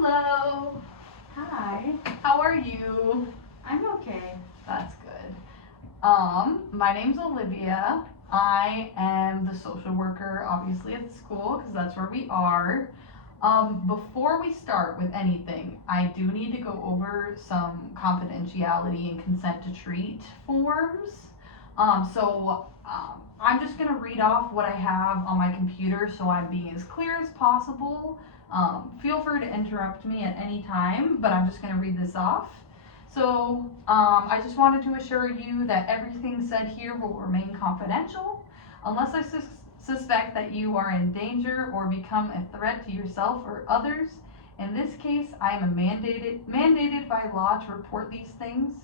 Hello. Hi. How are you? I'm okay. That's good. My name's Olivia. I am the social worker, obviously, at the school, because that's where we are. Before we start with anything, I do need to go over some confidentiality and consent to treat forms. I'm just going to read off what I have on my computer so I'm being as clear as possible. Feel free to interrupt me at any time, but I'm just going to read this off. I just wanted to assure you that everything said here will remain confidential unless I suspect that you are in danger or become a threat to yourself or others. In this case, I am mandated by law to report these things.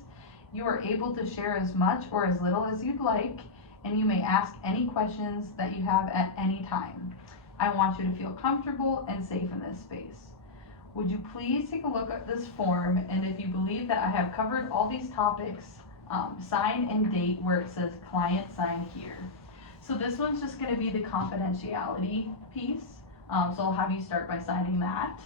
You are able to share as much or as little as you'd like, and you may ask any questions that you have at any time. I want you to feel comfortable and safe in this space. Would you please take a look at this form, and if you believe that I have covered all these topics, sign and date where it says client sign here. So this one's just going to be the confidentiality piece. So I'll have you start by signing that.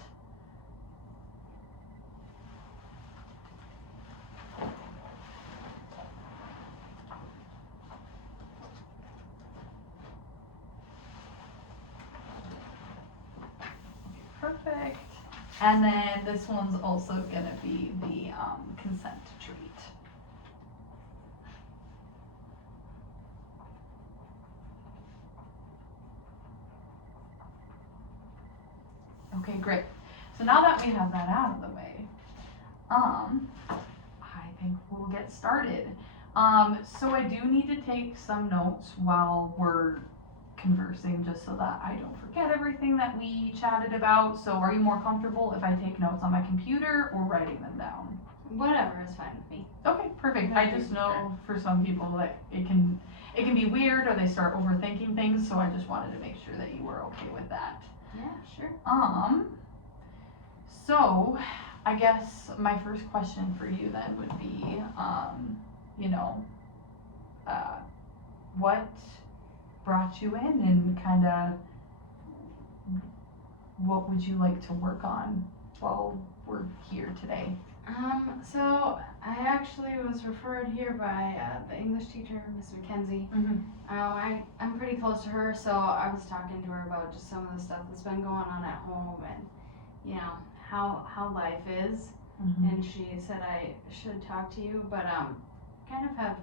Perfect. And then this one's also going to be the consent to treat. Okay, great. So now that we have that out of the way, I think we'll get started. So I do need to take some notes while we're conversing just so that I don't forget everything that we chatted about. So are you more comfortable if I take notes on my computer or writing them down? Whatever is fine with me. Okay, perfect. I just know for some people that it can be weird or they start overthinking things, so I just wanted to make sure that you were okay with that. Yeah, sure. So I guess my first question for you then would be, what brought you in and kind of what would you like to work on while we're here today? So I actually was referred here by the English teacher, Miss McKenzie. I'm pretty close to her, so I was talking to her about just some of the stuff that's been going on at home and, how life is. And she said I should talk to you, but kind of have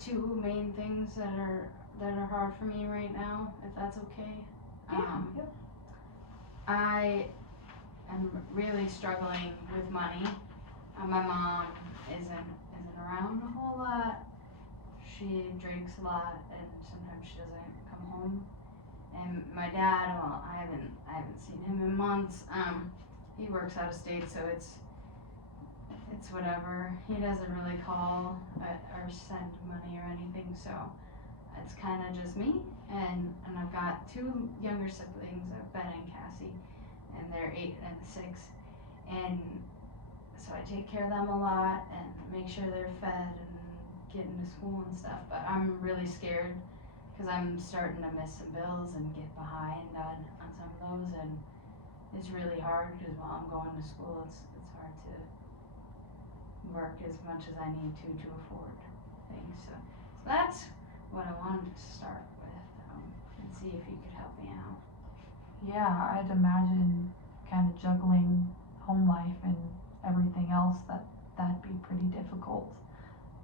two main things that are hard for me right now, if that's okay. Yep. I am really struggling with money. My mom isn't around a whole lot. She drinks a lot, and sometimes she doesn't come home. And my dad, well, I haven't seen him in months. He works out of state, so it's whatever. He doesn't really call or send money or anything, so it's kind of just me. And I've got two younger siblings, Ben and Cassie, and they're 8 and 6. And so I take care of them a lot and make sure they're fed and get into school and stuff. But I'm really scared because I'm starting to miss some bills and get behind on some of those. And it's really hard because while I'm going to school, it's hard to work as much as I need to afford things. So that's what I wanted to start with and see if you could help me out. Yeah, I'd imagine kind of juggling home life and everything else that'd be pretty difficult.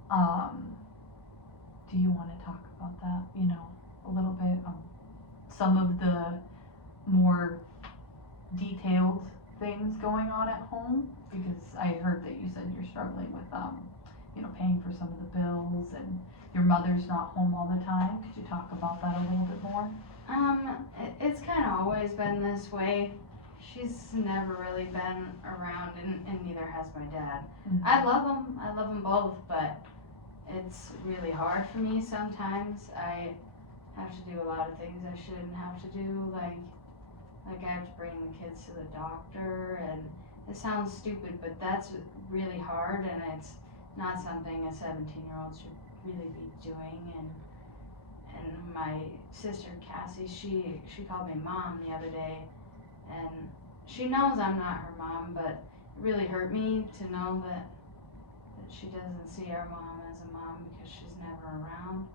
Do you want to talk about that, a little bit, some of the more detailed things going on at home? Because I heard that you said you're struggling with paying for some of the bills and your mother's not home all the time. Could you talk about that a little bit more? It's kind of always been this way. She's never really been around, and neither has my dad. I love them both, but it's really hard for me sometimes. I have to do a lot of things I shouldn't have to do, like I have to bring the kids to the doctor, and it sounds stupid, but that's really hard, and it's not something a 17-year-old should really be doing. And my sister Cassie, she called me mom the other day, and she knows I'm not her mom, but it really hurt me to know that she doesn't see our mom as a mom because she's never around.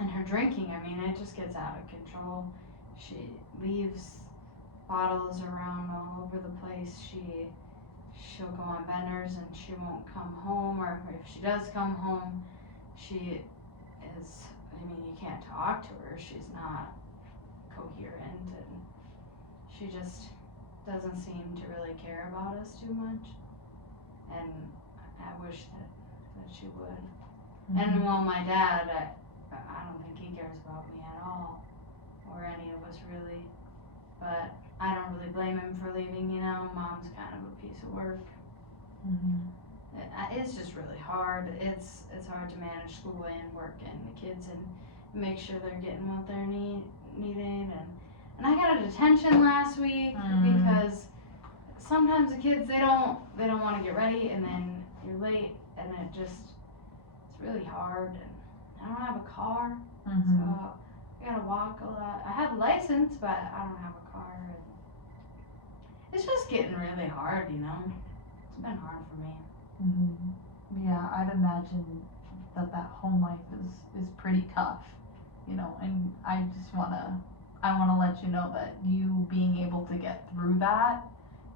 And her drinking, I mean, it just gets out of control. She leaves bottles around all over the place. She'll go on benders and she won't come home, or if she does come home, she is, I mean, you can't talk to her. She's not coherent, and she just doesn't seem to really care about us too much. And I wish that she would. And well, my dad, I don't think he cares about me at all, or any of us really. But I don't really blame him for leaving, you know. Mom's kind of a piece of work. It's just really hard. It's hard to manage school and work and the kids and make sure they're getting what they're needing. And I got a detention last week because sometimes the kids they don't want to get ready, and then you're late, and it's really hard. And I don't have a car, so I gotta walk a lot. I have a license, but I don't have a car. And it's just getting really hard, you know. It's been hard for me. Yeah, I'd imagine that home life is pretty tough, you know. And I wanna let you know that you being able to get through that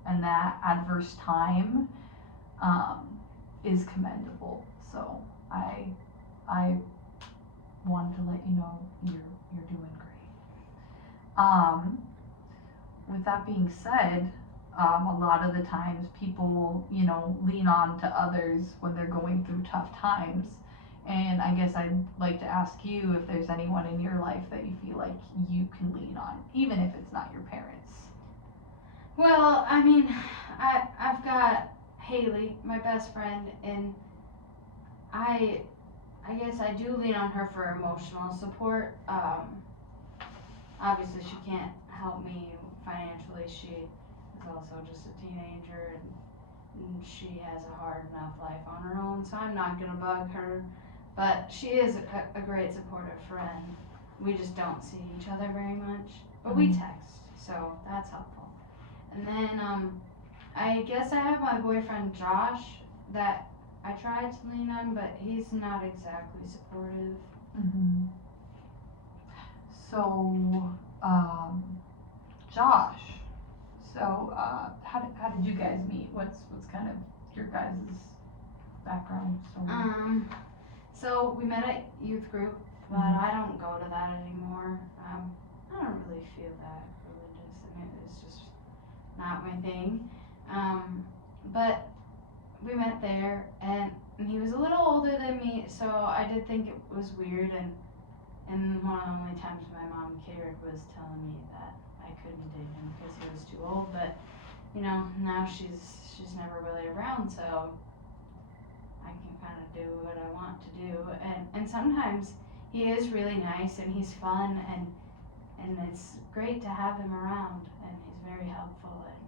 and that adverse time is commendable. So I wanted to let you know you're doing great. With that being said, a lot of the times people, you know, lean on to others when they're going through tough times. And I guess I'd like to ask you if there's anyone in your life that you feel like you can lean on, even if it's not your parents. Well, I mean, I've got Haley, my best friend, and I guess I do lean on her for emotional support. Obviously she can't help me financially. She is also just a teenager, and she has a hard enough life on her own, so I'm not gonna bug her. But she is a great supportive friend. We just don't see each other very much, but we text, so that's helpful. And then I guess I have my boyfriend Josh that I tried to lean on, but he's not exactly supportive. So, Josh, so how did you guys meet? What's kind of your guys' background story? So we met at youth group, but I don't go to that anymore. I don't really feel that religious, and it's just not my thing. But we met there, and he was a little older than me, so I did think it was weird, and one of the only times my mom cared was telling me that I couldn't date him because he was too old. But you know, now she's never really around, so I can kind of do what I want to do. And sometimes he is really nice and he's fun, and it's great to have him around, and he's very helpful, and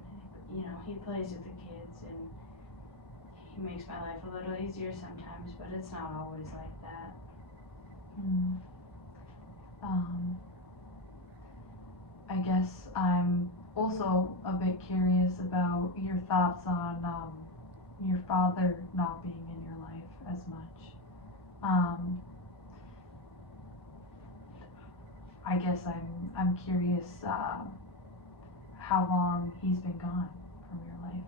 you know, he plays with the kids, and he makes my life a little easier sometimes, but it's not always like that. I guess I'm also a bit curious about your thoughts on your father not being in your life as much. I guess I'm curious how long he's been gone from your life.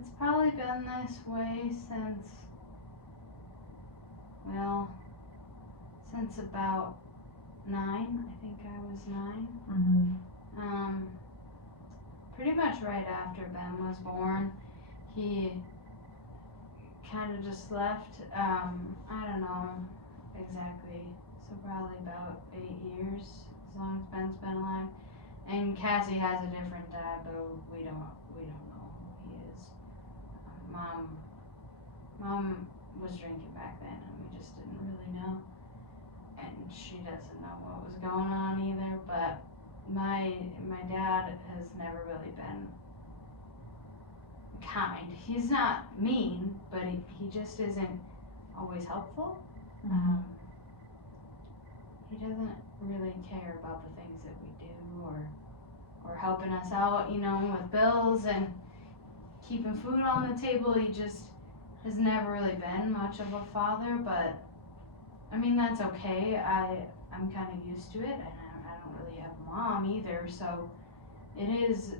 It's probably been this way since about 9. I think I was 9. Pretty much right after Ben was born, he kind of just left. I don't know exactly, so probably about 8 years, as long as Ben's been alive. And Cassie has a different dad, but we don't know who he is. Mom was drinking back then, and we just didn't really know. And she doesn't know what was going on either. But my dad has never really been kind. He's not mean, but he just isn't always helpful. He doesn't really care about the things that we do, or helping us out, you know, with bills and keeping food on the table. He just has never really been much of a father, but I mean, that's okay. I'm kind of used to it, and I don't really have a mom either, so it is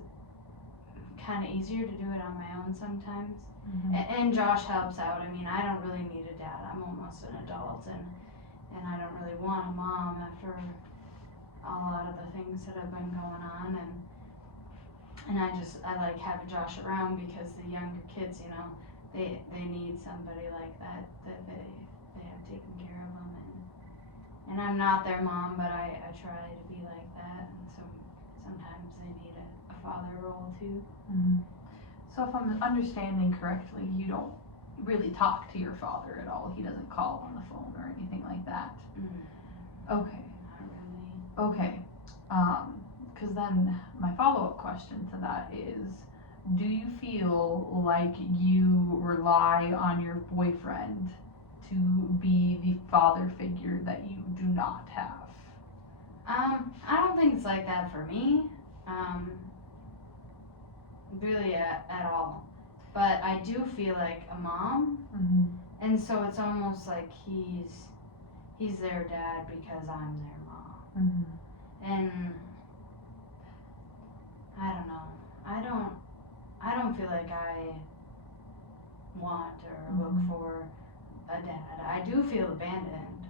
kind of easier to do it on my own sometimes. And Josh helps out. I mean, I don't really need a dad. I'm almost an adult, and I don't really want a mom after a lot of the things that have been going on, and I like having Josh around because the younger kids, you know, they need somebody like that they have taken care of them, and I'm not their mom, but I try to be like that, and so sometimes they need a father role too. So if I'm understanding correctly, you don't really talk to your father at all. He doesn't call on the phone or anything like that. Okay. Not really. Okay. Because then my follow-up question to that is, do you feel like you rely on your boyfriend to be the father figure that you do not have? I don't think it's like that for me. Really at all. But I do feel like a mom, and so it's almost like he's their dad because I'm their mom. And I don't know. I don't feel like I want or look for a dad. I do feel abandoned,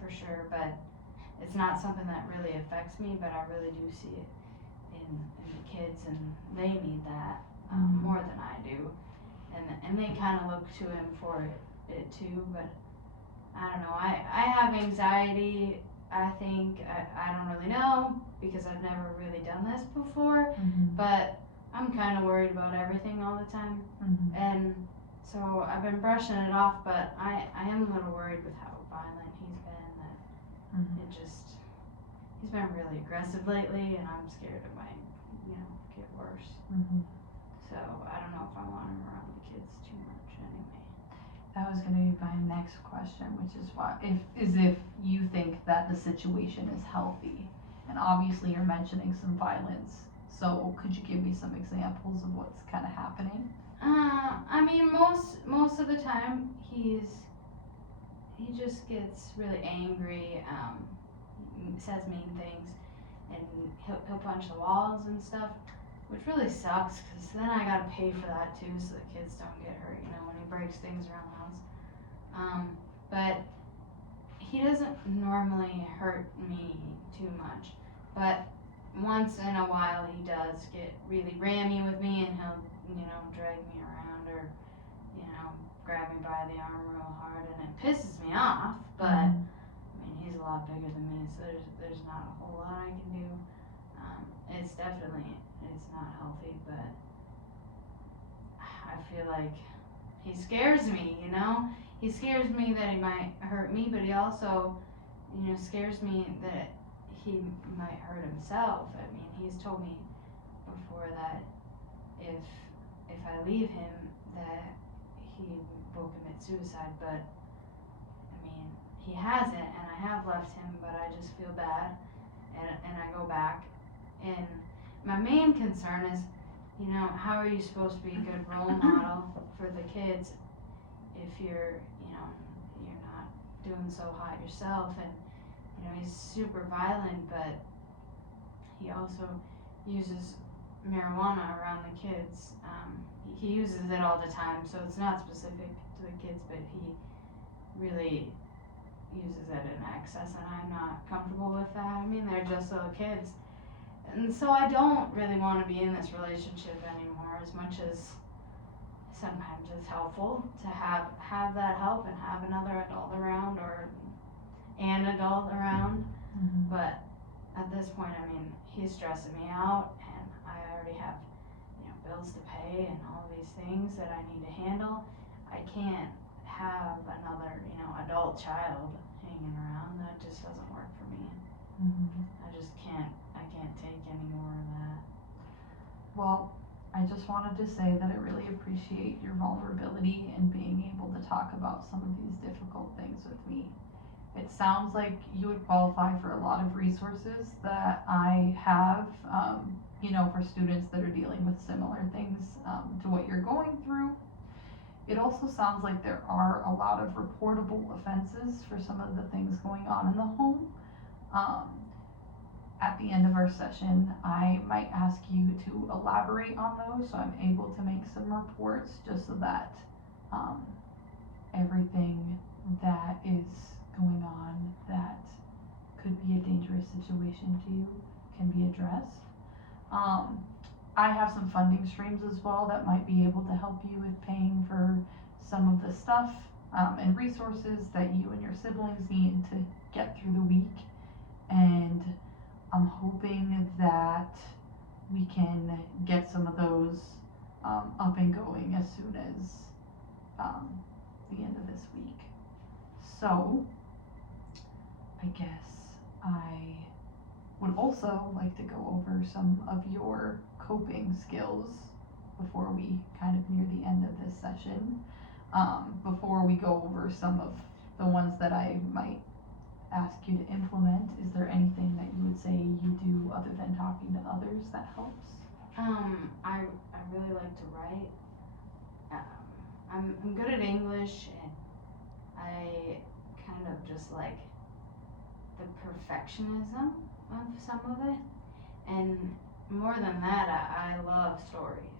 for sure, but it's not something that really affects me, but I really do see it in the kids, and they need that more than I do, and they kind of look to him for it too. But I don't know. I have anxiety. I think I don't really know because I've never really done this before, but I'm kind of worried about everything all the time, and so I've been brushing it off. But I am a little worried with how violent he's been. That it just he's been really aggressive lately, and I'm scared it might, you know, get worse. So I don't know if I want him around the kids too much anyway. That was going to be my next question, which is if you think that the situation is healthy, and obviously you're mentioning some violence. So could you give me some examples of what's kind of happening? I mean, most of the time he just gets really angry. Says mean things, and he'll punch the walls and stuff, which really sucks because then I gotta pay for that too, so the kids don't get hurt, you know, when he breaks things around the house. But he doesn't normally hurt me too much, but once in a while he does get really rammy with me, and he'll, you know, drag me around or, you know, grab me by the arm real hard, and it pisses me off, but he's a lot bigger than me, so there's not a whole lot I can do. It's not healthy, but I feel like he scares me, you know? He scares me that he might hurt me, but he also, you know, scares me that he might hurt himself. I mean, he's told me before that if I leave him, that he will commit suicide, but he hasn't, and I have left him, but I just feel bad, and I go back, and my main concern is, you know, how are you supposed to be a good role model for the kids if you're, you know, you're not doing so hot yourself, and, you know, he's super violent, but he also uses marijuana around the kids. He uses it all the time, so it's not specific to the kids, but he really uses it in excess, and I'm not comfortable with that. I mean, they're just little kids, and so I don't really want to be in this relationship anymore, as much as sometimes it's helpful to have that help and have another adult around, or an adult around. But at this point, I mean, he's stressing me out, and I already have, you know, bills to pay and all these things that I need to handle. I can't have another, you know, adult child hanging around. That just doesn't work for me. I can't take any more of that. Well, I just wanted to say that I really appreciate your vulnerability and being able to talk about some of these difficult things with me. It sounds like you would qualify for a lot of resources that I have, for students that are dealing with similar things to what you're going through. It also sounds like there are a lot of reportable offenses for some of the things going on in the home. Um, at the end of our session, I might ask you to elaborate on those so I'm able to make some reports just so that everything that is going on that could be a dangerous situation to you can be addressed. I have some funding streams as well that might be able to help you with paying for some of the stuff and resources that you and your siblings need to get through the week. And I'm hoping that we can get some of those up and going as soon as the end of this week. So, I guess I would also like to go over some of your coping skills before we kind of near the end of this session. Before we go over some of the ones that I might ask you to implement, is there anything that you would say you do other than talking to others that helps? I really like to write. I'm good at English, and I kind of just like the perfectionism of some of it, and more than that, I love stories,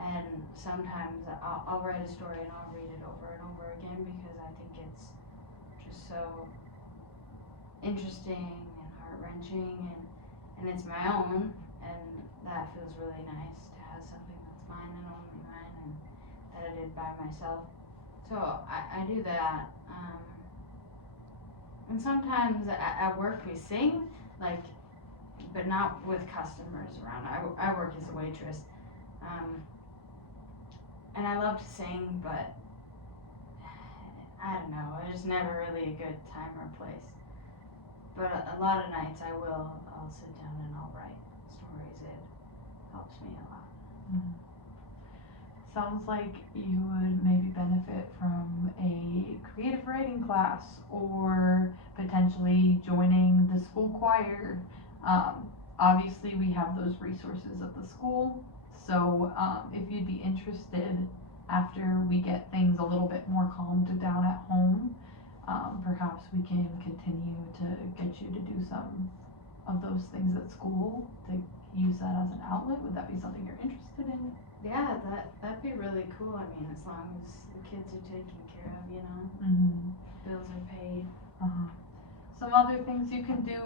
and sometimes I'll write a story and I'll read it over and over again because I think it's just so interesting and heart-wrenching, and it's my own, and that feels really nice to have something that's mine and only mine, and that I did by myself. So I do that. And sometimes at work we sing, like, but not with customers around. I work as a waitress. And I love to sing, but I don't know, it's never really a good time or place. But a lot of nights I'll sit down and I'll write stories. It helps me a lot. Mm-hmm. Sounds like you would maybe benefit from a creative writing class or potentially joining the school choir. Obviously, we have those resources at the school, so if you'd be interested after we get things a little bit more calmed down at home, perhaps we can continue to get you to do some of those things at school to use that as an outlet. Would that be something you're interested in? Yeah, that'd be really cool. I mean, as long as the kids are taken care of, Mm-hmm. bills are paid. Uh-huh. Some other things you can do,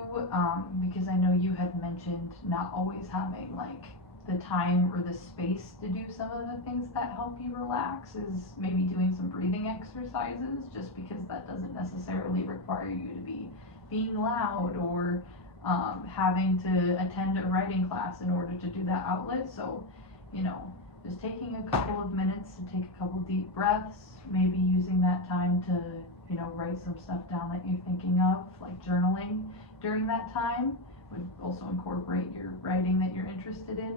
because I know you had mentioned not always having like the time or the space to do some of the things that help you relax, is maybe doing some breathing exercises, just because that doesn't necessarily require you to be being loud or having to attend a writing class in order to do that outlet. So, just taking a couple of minutes to take a couple deep breaths, maybe using that time to, write some stuff down that you're thinking of, like journaling during that time would also incorporate your writing that you're interested in.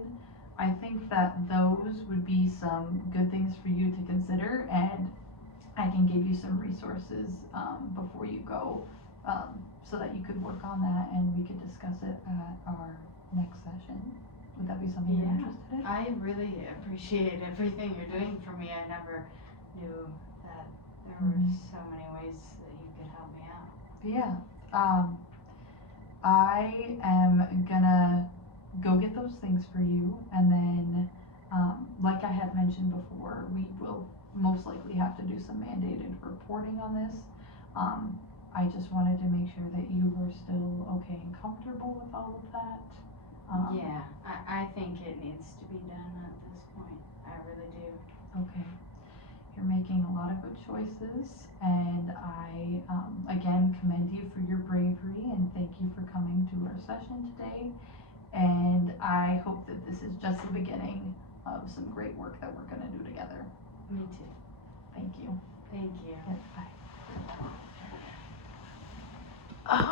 I think that those would be some good things for you to consider, and I can give you some resources before you go, so that you could work on that and we could discuss it at our next session. Would that be something you're interested in? I really appreciate everything you're doing for me. I never knew that there were so many ways that you could help me out. Yeah. I am gonna go get those things for you, and then, like I had mentioned before, we will most likely have to do some mandated reporting on this. I just wanted to make sure that you were still okay and comfortable with all of that. Yeah, I think it needs to be done at this point. I really do. Okay. You're making a lot of good choices, and I, again, commend you for your bravery, and thank you for coming to our session today. And I hope that this is just the beginning of some great work that we're gonna do together. Me too. Thank you. Thank you. Yes, bye.